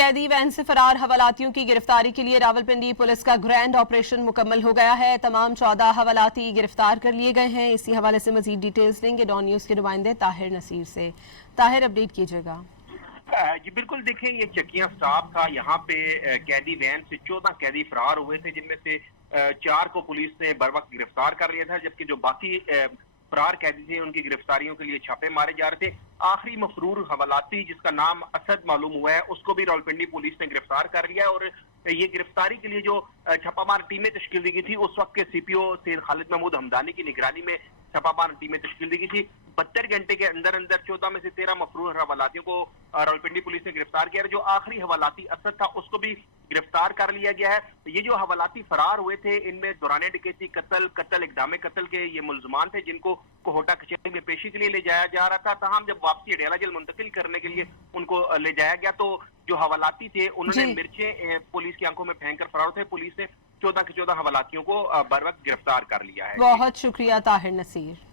कैदी वैन से फरार हवालातियों की गिरफ्तारी के लिए रावलपिंडी पुलिस का ग्रैंड ऑपरेशन मुकम्मल हो गया है। तमाम 14 हवालाती गिरफ्तार कर लिए गए हैं। इसी हवाले से मजीद डिटेल्स लेंगे डॉन न्यूज के नुमाइंदे ताहिर नसीर से। ताहिर, अपडेट कीजिएगा। जी बिल्कुल, देखें ये चकिया स्टाफ था। यहाँ पे कैदी वैन से 14 कैदी फरार हुए थे, जिनमें से 4 को पुलिस ने बर वक्त गिरफ्तार कर लिया था, जबकि जो बाकी फरार कैदी थे उनकी गिरफ्तारियों के लिए छापे मारे जा रहे थे। आखिरी मफरूर हवालाती जिसका नाम असद मालूम हुआ है, उसको भी रावलपिंडी पुलिस ने गिरफ्तार कर लिया है। और ये गिरफ्तारी के लिए जो छापामार टीमें तश्कील दी गई थी, उस वक्त के सीपीओ सैयद खालिद महमूद हमदानी की निगरानी में छापामार टीमें तश्कील दी गई थी। 72 घंटे के अंदर अंदर 14 में से 13 मफरूर हवालातियों को रावलपिंडी पुलिस ने गिरफ्तार किया। जो आखिरी हवालाती असद था, उसको भी गिरफ्तार कर लिया गया है। ये जो हवालाती फरार हुए थे, इनमें दौरान डकैती, कत्ल इक़दाम कत्ल के ये मुल्ज़मान थे, जिनको कोहटा कचहरी में पेशी के लिए ले जाया जा रहा था। तमाम जब वापसी अडयाला जेल मुंतकिल करने के लिए उनको ले जाया गया, तो जो हवालाती थे उन्होंने मिर्चें पुलिस की आंखों में फेंक कर फरार थे। पुलिस ने 14 के 14 हवालातियों को बर वक्त गिरफ्तार कर लिया है। बहुत शुक्रिया ताहिर नसीर।